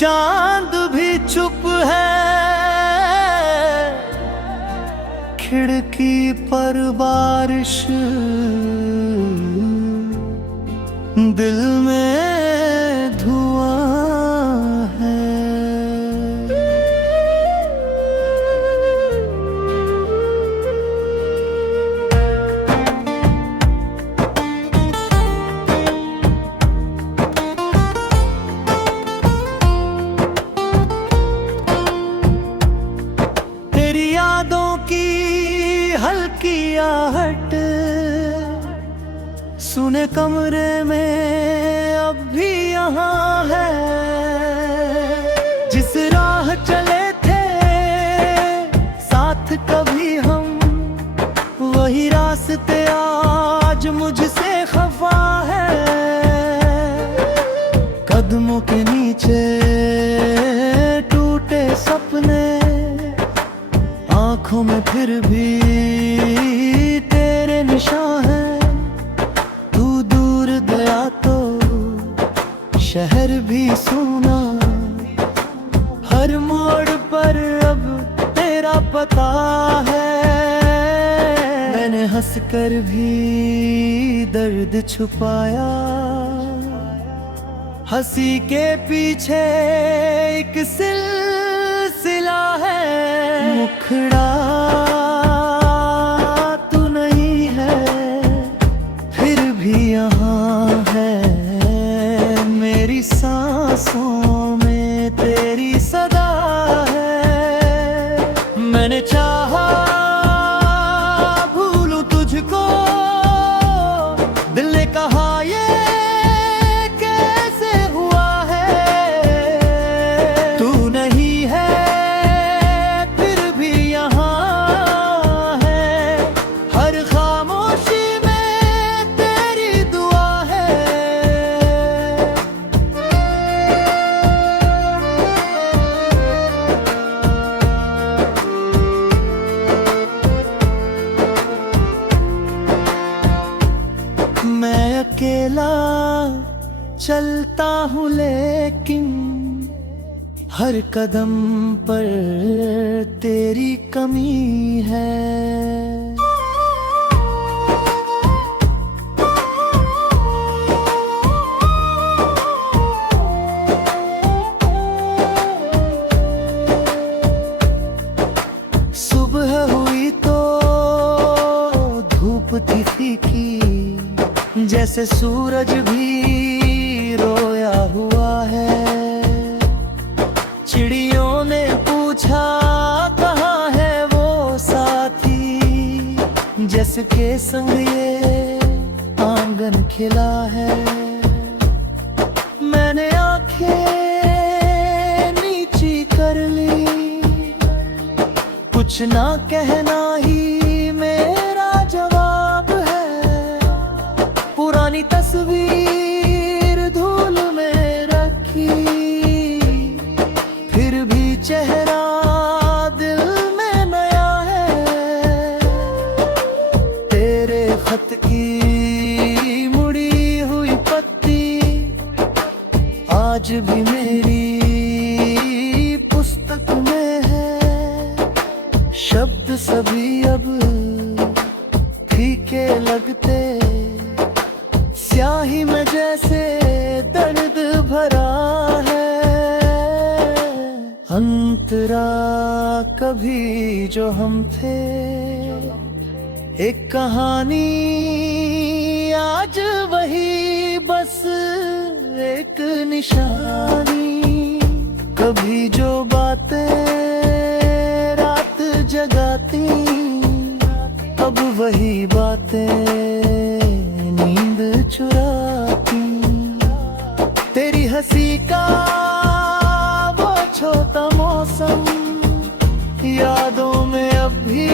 चांद भी चुप है, खिड़की पर बारिश, दिल में धुआं है। तेरी यादों की हल्की आहट सुने कमरे में अब भी यहाँ है। जिस राह चले थे साथ कभी हम, वही रास्ते आज मुझसे खफा है। कदमों के नीचे टूटे सपने, आंखों में फिर भी तेरे निशान हैं। तू दूर गया तो शहर भी सुना, हर मोड़ पर अब तेरा पता है। मैंने हंसकर भी दर्द छुपाया, हंसी के पीछे एक सिलसिला है। मुखड़ा तू नहीं है, फिर भी यहाँ है। मेरी सांसों में तेरी सदा है। मैंने चाहा भूलूं तुझको, दिल ने कहा ये कैसे हुआ है। तू नहीं है फिर भी यहाँ है, हर खामोशी में तेरी दुआ है। मैं अकेला चलता हूँ लेकिन हर कदम पर तेरी कमी है। सुबह हुई तो धूप थी फीकी, जैसे सूरज भी रोया हुआ है। चिड़ियों ने पूछा कहाँ है वो साथी, जिसके संग ये आंगन खिला है। मैंने आंखें नीची कर ली, कुछ ना कहना ही मेरा जवाब है। पुरानी तस्वीर धूल में रखी, फिर भी चेहरा दिल में नया है। तेरे खत की मुड़ी हुई पत्ती आज भी मेरी पुस्तक में है। शब्द सभी अब फीके लगते, स्याही में जैसे दर्द भरा है। अंतरा कभी जो हम थे, एक कहानी आज वही बस एक निशानी। कभी जो बातें रात जगाती, अब वही बातें नींद चुराती। तेरी हंसी का वो छोटा मौसम यादों में अब भी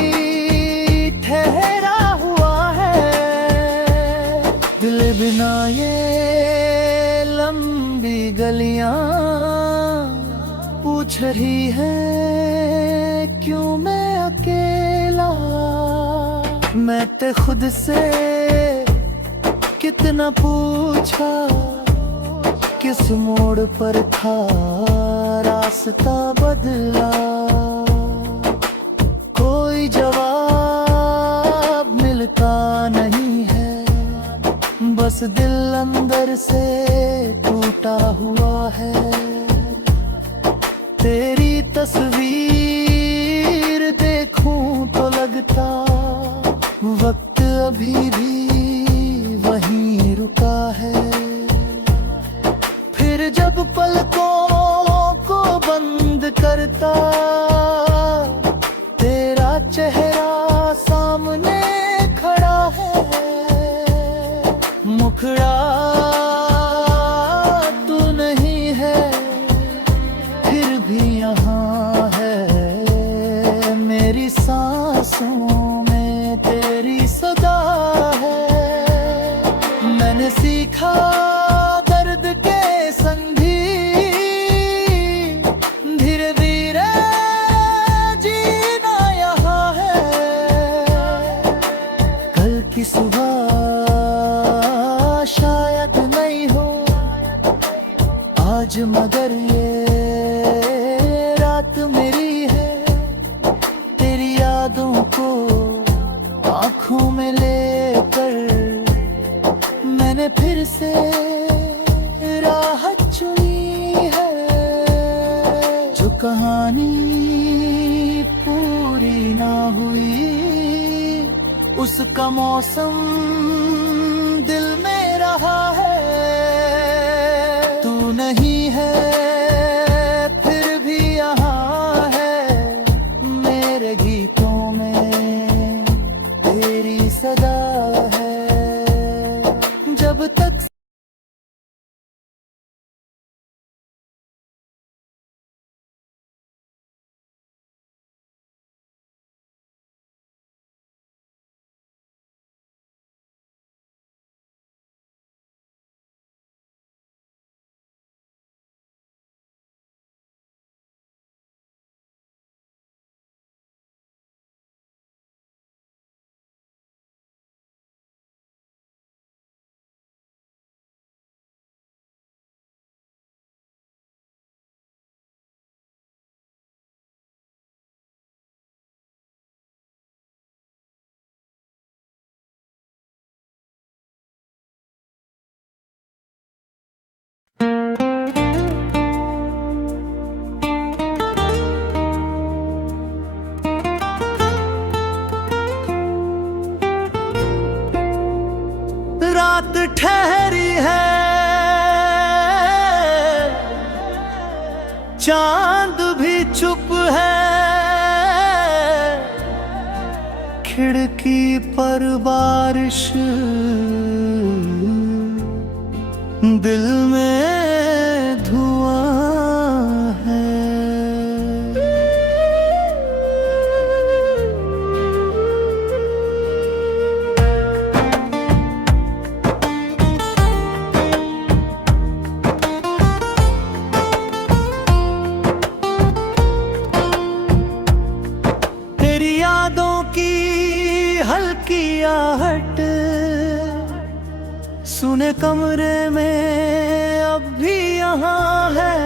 ठहरा हुआ है। दिल बिना ये लंबी गलियां पूछ रही है क्यों मैं अकेला। मैं ते खुद से कितना पूछा, किस मोड़ पर था रास्ता बदला, कोई जवाब मिलता नहीं है, बस दिल अंदर से टूटा हुआ है। तेरी तस्वीर देखूं तो लगता वक्त अभी भी वहीं रुका है। फिर जब पलकों को बंद करता, तेरा चेहरा सामने खड़ा है। मुखड़ा तू नहीं है, फिर भी यहाँ है। मेरी सांसों में तेरी सदा है। मैंने सीखा दर्द के संगी, धीरे धीरे जीना यहाँ है। कल की सुबह शायद नहीं हो आज, मगर ये रात मेरी है। तेरी यादों को आंखों में लेकर मैंने फिर से राह चुनी है। जो कहानी पूरी ना हुई, उसका मौसम दिल में रहा है। तू नहीं है, फिर भी यहाँ है। मेरे गीतों में तेरी सदा है। जब तक रात ठहरी है, चांद भी चुप है। खिड़की पर बारिश, दिल में धुआं है। तेरी यादों की हल्की आहट सुने कमरे में अब भी यहाँ है।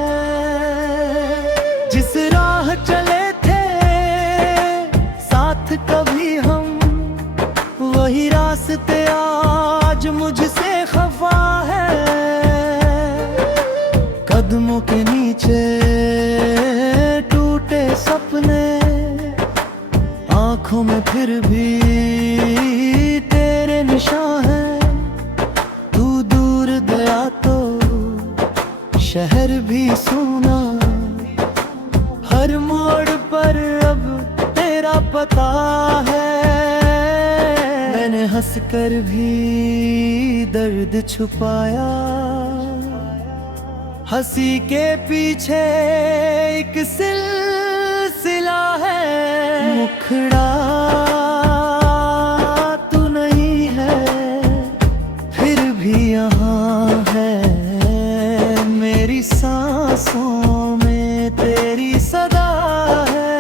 जिस राह चले थे साथ कभी हम, वही रास्ते आज मुझसे खफा है। कदमों के नीचे टूटे सपने, आंखों में फिर भी तेरे निशान हैं। तू दूर गया तो शहर भी सुना, हर मोड़ पर अब तेरा पता है। मैंने हंसकर भी दर्द छुपाया, हंसी के पीछे एक सिलसिला है। मुखड़ा तू नहीं है, फिर भी यहाँ है। मेरी सांसों में तेरी सदा है।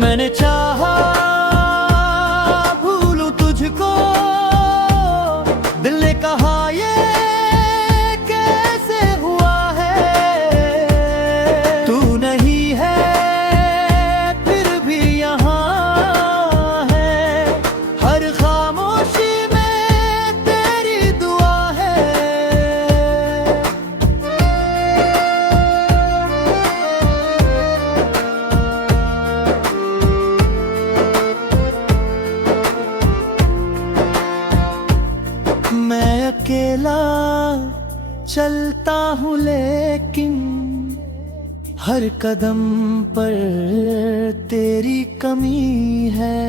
मैंने चाहा भूलूं तुझको, दिल ने कहा ये कैसे हुआ है। चलता हूँ लेकिन हर कदम पर तेरी कमी है।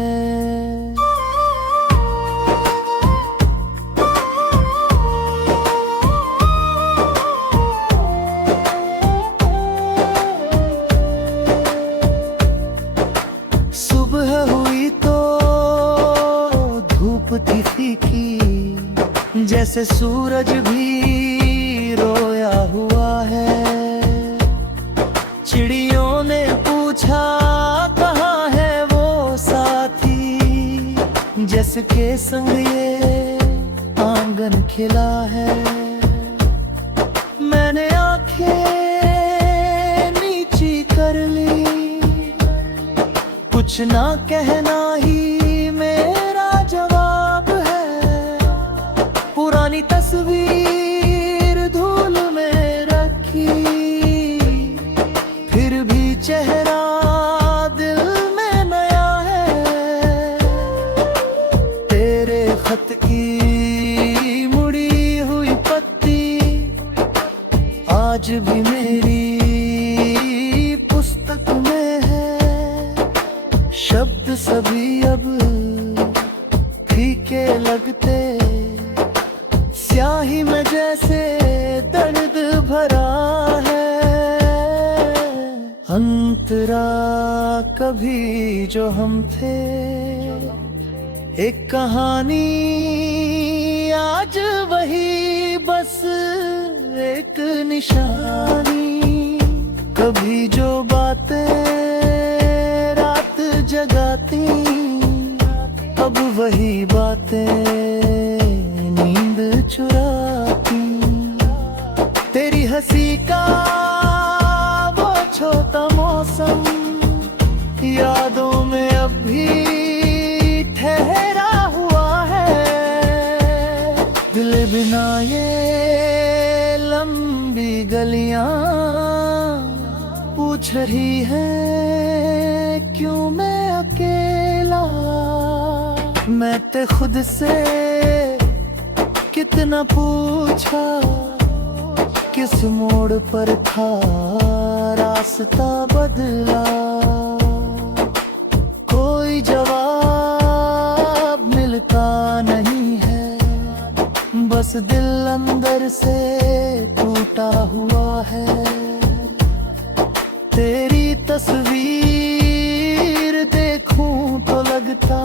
सुबह हुई तो धूप थी फीकी, जैसे सूरज भी रोया हुआ है। चिड़ियों ने पूछा कहाँ है वो साथी, जिसके संग ये आंगन खिला है। मैंने आंखें नीची कर ली, कुछ ना कहना ही मेरा जवाब है। पुरानी तस्वीर धूल में रखी, फिर भी चेहरा दिल में नया है। तेरे खत की मुड़ी हुई पत्ती आज भी मेरी पुस्तक में है। शब्द सभी अब फीके लगते, स्याही में जैसे दर्द भरा है। अंतरा कभी जो हम थे, एक कहानी आज वही बस एक निशानी। कभी जो बातें जगाती, अब वही बातें नींद चुराती। तेरी हंसी का वो छोटा मौसम यादों में अब भी ठहरा हुआ है। दिल बिना ये लंबी गलियां पूछ रही है क्यों मैं अकेला। मैं ते खुद से कितना पूछा, किस मोड़ पर था रास्ता बदला। कोई जवाब मिलता नहीं है, बस दिल अंदर से टूटा हुआ है। तेरी तस्वीर देखूं तो लगता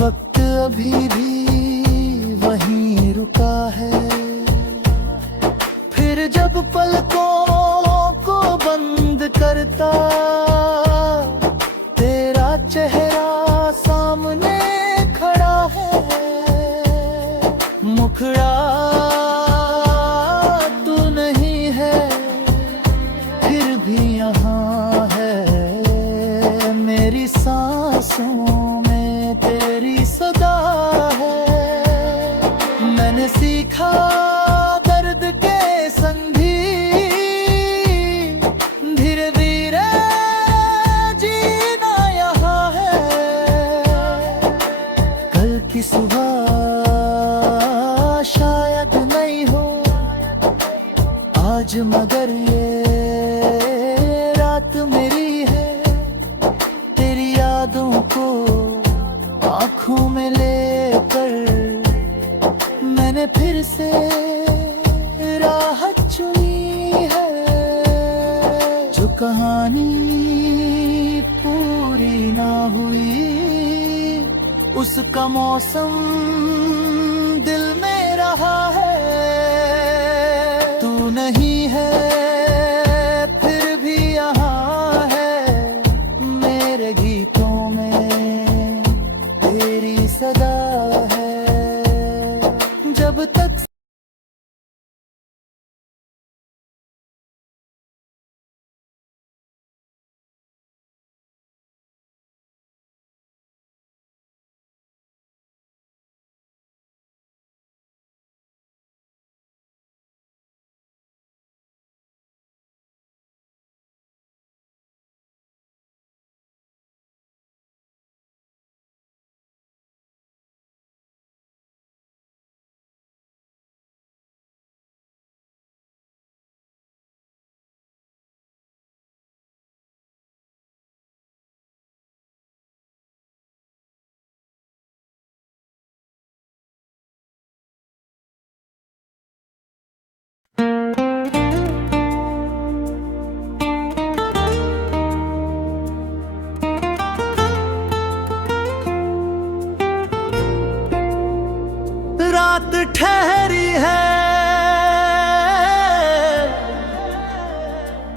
वक्त अभी भी वहीं रुका है। फिर जब पलकों को बंद करता, तेरा चेहरा सामने खड़ा है। मुखड़ा तू नहीं है, फिर भी यहाँ है। मेरी सांसों में तेरी सदा है। मैंने सीखा दर्द के संग भी धीरे धीरे जीना यहाँ है। कल की सुबह शायद नहीं हो आज, मगर ये रात मेरी है। तेरी यादों को आंखों में लेकर मैंने फिर से राहत चुनी है। जो कहानी पूरी ना हुई, उसका मौसम दिल में रहा है। तू नहीं है फिर भी यहाँ है, मेरे गीतों में तेरी सदा है। जब तक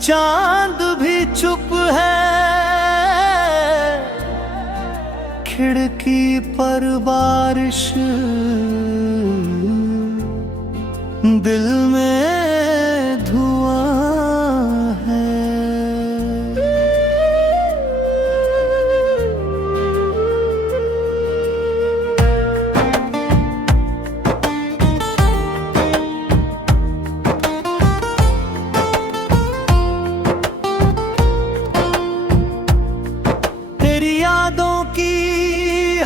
चांद भी चुप है, खिड़की पर बारिश, दिल में धुआं है। तेरी यादों की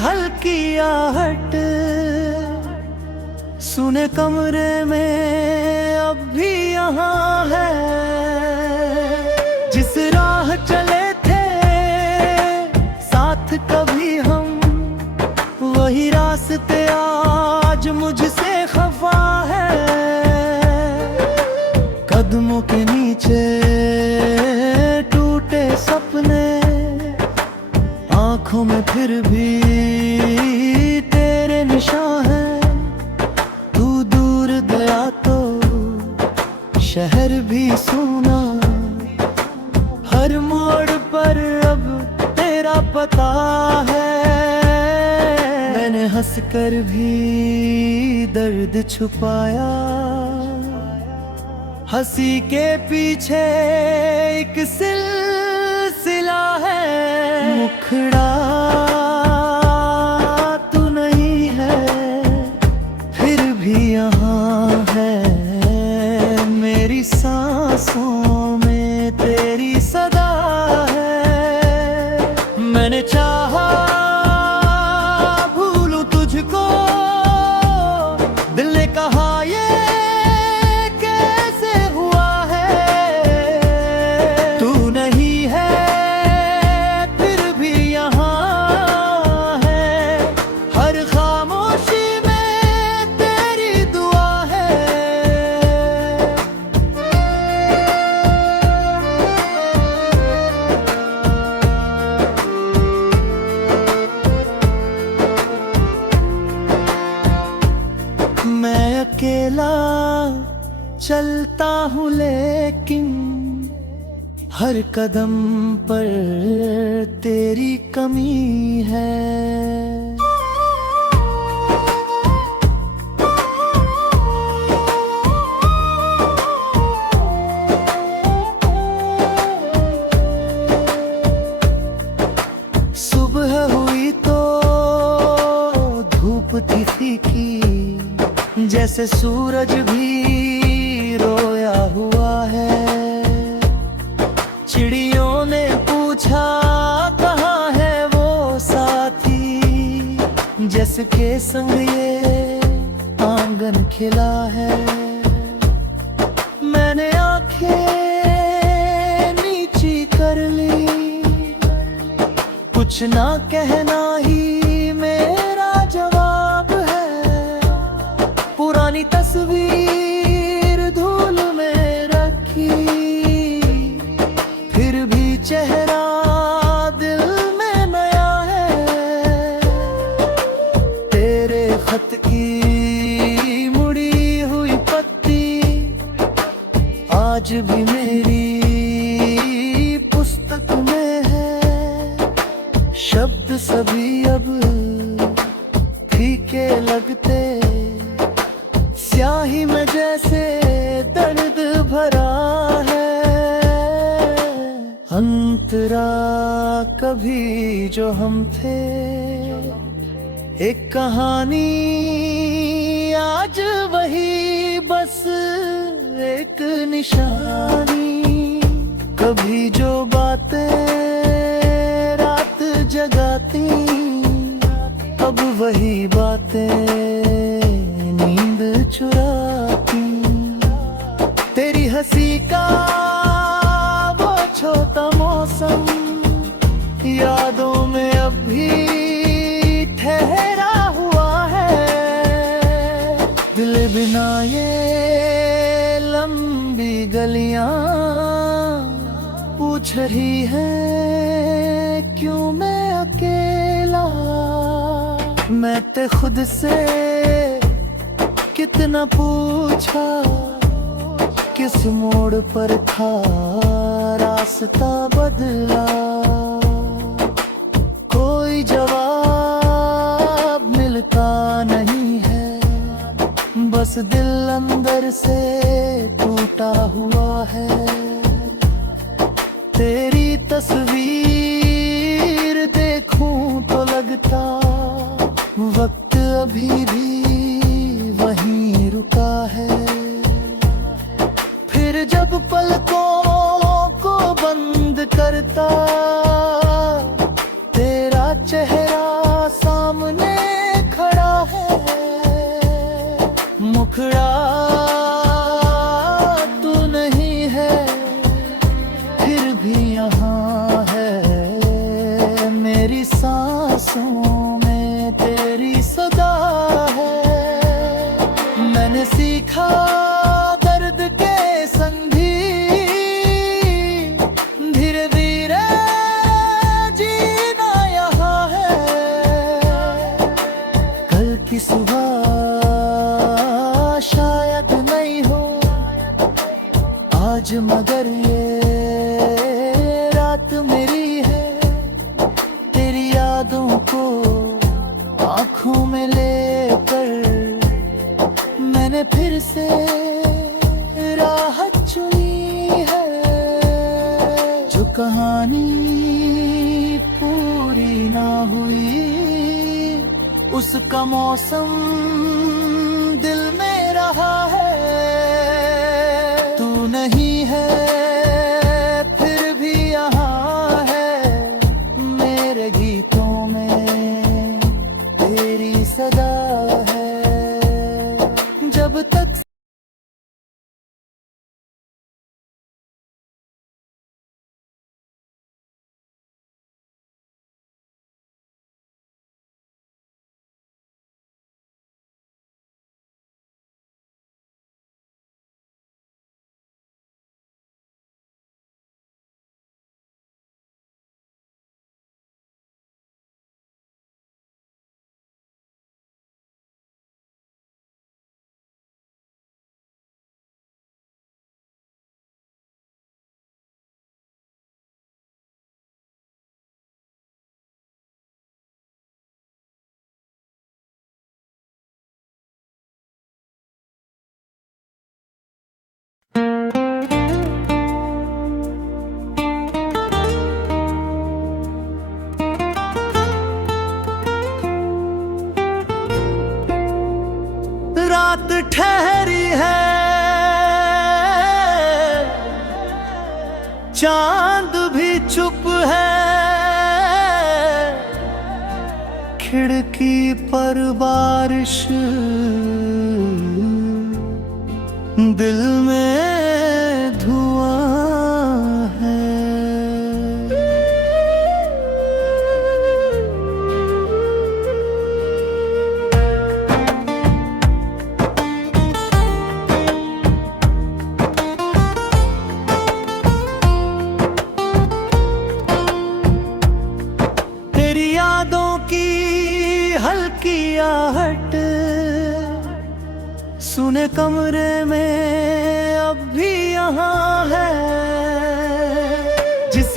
हल्की आहट सुने कमरे में अब भी यहाँ है। जिस राह चले थे साथ कभी हम, वही रास्ते आज मुझसे खफा है। कदमों के नीचे टूटे सपने, आंखों में फिर भी तेरे निशान हैं। तू दूर गया तो शहर भी सुना, हर मोड़ पर अब तेरा पता है। मैंने हंसकर भी दर्द छुपाया, हंसी के पीछे एक सिलसिला है। मुखड़ा तू नहीं है, फिर भी यहाँ है। मेरी सांसों में तेरी सदा है। मैंने चाहा भूलूं तुझको, दिल ने कहा ये कैसे हुआ है। तू नहीं है फिर भी यहाँ है, हर खामोशी में तेरी दुआ है। मैं अकेला चलता हूँ लेकिन हर कदम पर तेरी कमी है। सुबह हुई तो धूप थी फीकी, जैसे सूरज भी रोया हुआ है। चिड़ियों ने पूछा कहाँ है वो साथी, जिसके संग ये आंगन खिला है। मैंने आंखें नीची कर ली, कुछ ना कहना ही मेरा जवाब है। पुरानी तस्वीर धूल में रखी, फिर भी चेहरा दिल में नया है। तेरे खत की मुड़ी हुई पत्ती आज भी मेरी पुस्तक में है। शब्द सभी अब फीके लगते, स्याही में जैसे दर्द भरा है। अंतरा कभी जो हम थे, एक कहानी आज वही बस एक निशानी। कभी जो बातें रात जगाती, अब वही बातें नींद चुराती। तेरी हंसी का वो छोटा मौसम यादों में अब भी ठहरा हुआ है। दिल बिना ये लंबी गलियां पूछ रही है क्यों मैं अकेला। मैं ते खुद से कितना पूछा, किस मोड़ पर था रास्ता बदला, कोई जवाब मिलता नहीं है, बस दिल अंदर से टूटा हुआ है। तेरी तस्वीर देखूं तो लगता वक्त अभी भी वहीं रुका है। फिर जब पलकों को बंद करता, तेरा चेहरा सामने खड़ा है। मुखड़ा तू नहीं है, फिर भी यहाँ है। मेरी सांसों में तेरी सदा है। मैंने सीखा दर्द के संग भी धीरे धीरे जीना यहाँ है। कल की सुबह शायद नहीं हो आज, मगर ये रात मेरी है। तेरी यादों को आंखों में लेकर मैंने फिर से राहत चुनी है। जो कहानी पूरी ना हुई, उसका मौसम दिल में रहा है। तू नहीं है, फिर भी यहाँ है। मेरे गीतों में तेरी सदा है। जब तक रात ठहरी है, चांद भी चुप है। खिड़की पर बारिश, दिल में धुआं है। तेरी यादों की हल्की आहट सुने कमरे में अब भी यहाँ है। जिस